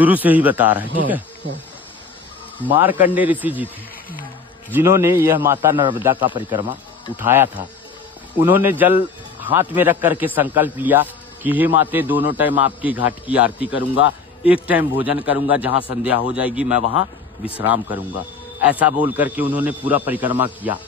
शुरू से ही बता रहे हैं, ठीक है। मार्कंडेय ऋषि जी थे जिन्होंने यह माता नर्मदा का परिक्रमा उठाया था। उन्होंने जल हाथ में रख करके संकल्प लिया कि हे माते, दोनों टाइम आपकी घाट की आरती करूंगा, एक टाइम भोजन करूंगा, जहां संध्या हो जाएगी मैं वहां विश्राम करूंगा। ऐसा बोल करके उन्होंने पूरा परिक्रमा किया।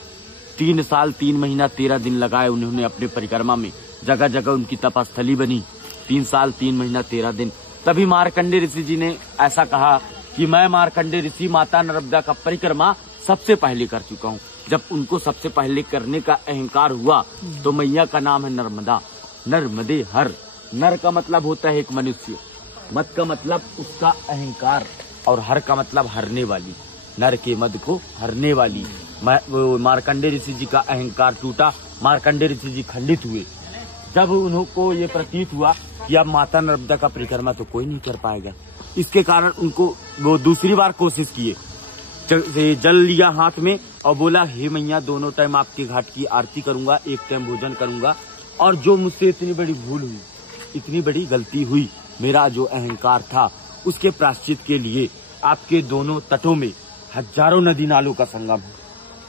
3 साल 3 महीना 13 दिन लगाए उन्होंने अपने परिक्रमा में, जगह जगह उनकी तपस्थली बनी। 3 साल 3 महीना 13 दिन। तभी मार्कंडेय ऋषि जी ने ऐसा कहा कि मैं मार्कंडेय ऋषि माता नर्मदा का परिक्रमा सबसे पहले कर चुका हूँ। जब उनको सबसे पहले करने का अहंकार हुआ तो मैया का नाम है नर्मदा, नर्मदे हर। नर का मतलब होता है एक मनुष्य, मत का मतलब उसका अहंकार, और हर का मतलब हरने वाली, नर के मद को हरने वाली। मार्कंडेय ऋषि जी का अहंकार टूटा, मार्कंडेय ऋषि जी खंडित हुए। जब उनको ये प्रतीत हुआ कि अब माता नर्मदा का परिक्रमा तो कोई नहीं कर पाएगा, इसके कारण उनको वो दूसरी बार कोशिश किए। जल लिया हाथ में और बोला, हे मैया, दोनों टाइम आपके घाट की आरती करूंगा, एक टाइम भोजन करूंगा, और जो मुझसे इतनी बड़ी भूल हुई, इतनी बड़ी गलती हुई, मेरा जो अहंकार था, उसके प्रायश्चित के लिए आपके दोनों तटों में हजारों नदी नालों का संगम है,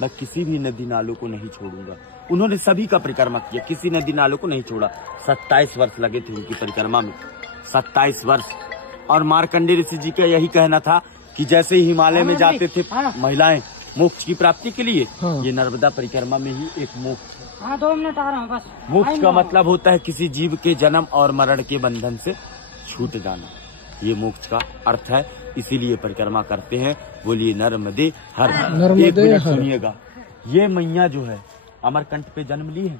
मैं किसी भी नदी नालों को नहीं छोड़ूंगा। उन्होंने सभी का परिक्रमा किया, किसी नदी नालों को नहीं छोड़ा। 27 वर्ष लगे थे उनकी परिक्रमा में, 27 वर्ष। और मार्कंडेय ऋषि जी का यही कहना था कि जैसे हिमालय में जाते थे महिलाएं मोक्ष की प्राप्ति के लिए, ये नर्मदा परिक्रमा में ही एक मोक्ष है। 2 मिनट आ रहा हूँ बस। मोक्ष का मतलब होता है किसी जीव के जन्म और मरण के बंधन से छूट जाना, ये मोक्ष का अर्थ है। इसीलिए परिक्रमा करते हैं। बोलिए नर्मदे हर। एक मिनट सुनिएगा, ये मैया जो है अमरकंठ पे जन्म ली है,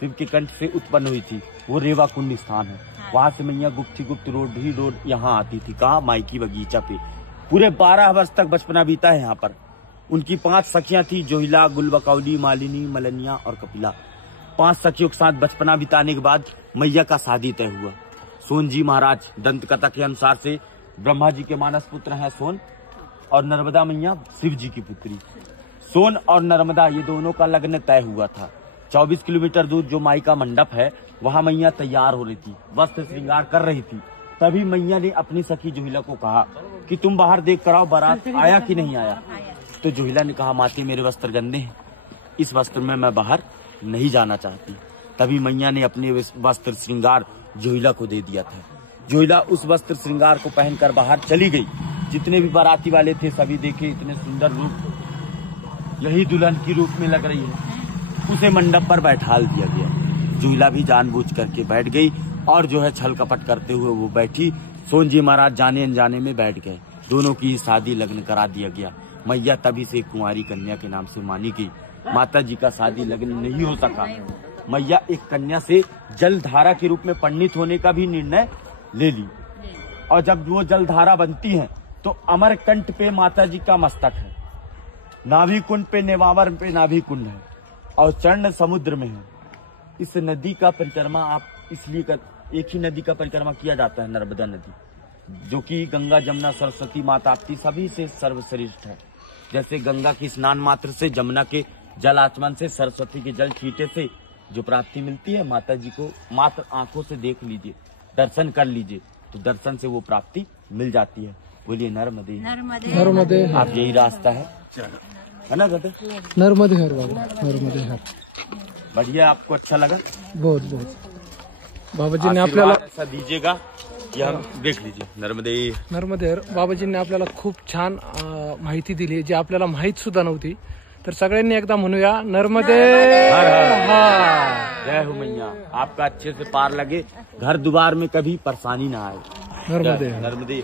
शिव के कंठ से उत्पन्न हुई थी। वो रेवा कुंड स्थान है, वहाँ से मैया गुप्त रोड यहाँ आती थी। कहाँ? माइकी बगीचा पे। पूरे 12 वर्ष तक बचपना बीता है यहाँ पर। उनकी 5 सखियां थी, जोहिला, गुलबकौली, मालिनी, मलनिया और कपिला। 5 सखियों के साथ बचपना बिताने के बाद मैया का शादी तय हुआ। सोन जी महाराज, दंत कथा के अनुसार से ब्रह्मा जी के मानस पुत्र हैं सोन, और नर्मदा मैया शिव जी की पुत्री। सोन और नर्मदा ये दोनों का लग्न तय हुआ था। 24 किलोमीटर दूर जो माई का मंडप है, वहाँ मैया तैयार हो रही थी, वस्त्र श्रृंगार कर रही थी। तभी मैया ने अपनी सखी जोहिला को कहा कि तुम बाहर देख कर आओ, बारात आया कि नहीं आया। तो जोहिला ने कहा, माते मेरे वस्त्र गंदे हैं, इस वस्त्र में मैं बाहर नहीं जाना चाहती। तभी मैया ने अपने वस्त्र श्रृंगार जोहिला को दे दिया था। जोहिला उस वस्त्र श्रृंगार को पहनकर बाहर चली गई। जितने भी बाराती वाले थे सभी देखे, इतने सुंदर रूप, यही दुल्हन की रूप में लग रही है। उसे मंडप पर बैठाल दिया गया। जोहिला भी जानबूझ करके बैठ गई, और जो है छल कपट करते हुए वो बैठी। सोन जी महाराज जाने अनजाने में बैठ गए। दोनों की शादी लग्न करा दिया गया। मैया तभी से कुंवारी कन्या के नाम से मानी गई। माता जी का शादी लग्न नहीं हो सका। मैया एक कन्या से जलधारा के रूप में परिणित होने का भी निर्णय ले ली। और जब वो जलधारा बनती है तो अमरकंठ पे माता जी का मस्तक है, नाभि कुंड पे, नेवावर पे नाभि कुंड है, और चरण समुद्र में है। इस नदी का परिक्रमा आप इसलिए एक ही नदी का परिक्रमा किया जाता है, नर्मदा नदी, जो कि गंगा, जमुना, सरस्वती, माताप्ती सभी से सर्वश्रेष्ठ है। जैसे गंगा की स्नान मात्र से, जमुना के जल आचमन से, सरस्वती के जल छींटे से जो प्राप्ति मिलती है, माता जी को मात्र आंखों से देख लीजिए, दर्शन कर लीजिए, तो दर्शन से वो प्राप्ति मिल जाती है। बोलिए नर्मदे नर्मदे। आप यही रास्ता है ना दादा? नर्मदे हर बाबा, नर्मदे हर। बढ़िया, आपको अच्छा लगा? बहुत बहुत। बाबाजींनी आपल्याला ऐसा दीजिएगा कि हम देख लीजिए। नर्मदे हर। बाबाजींनी आपल्याला खूप छान माहिती दिली, जी आपल्याला माहित सुद्धा नव्हती। तर सगळ्यांनी एकदा म्हणूया, नर्मदे हर। जय हो मैया, आपका अच्छे से पार लगे, घर द्वार में कभी परेशानी ना आए। नर्मदे नर्मदे।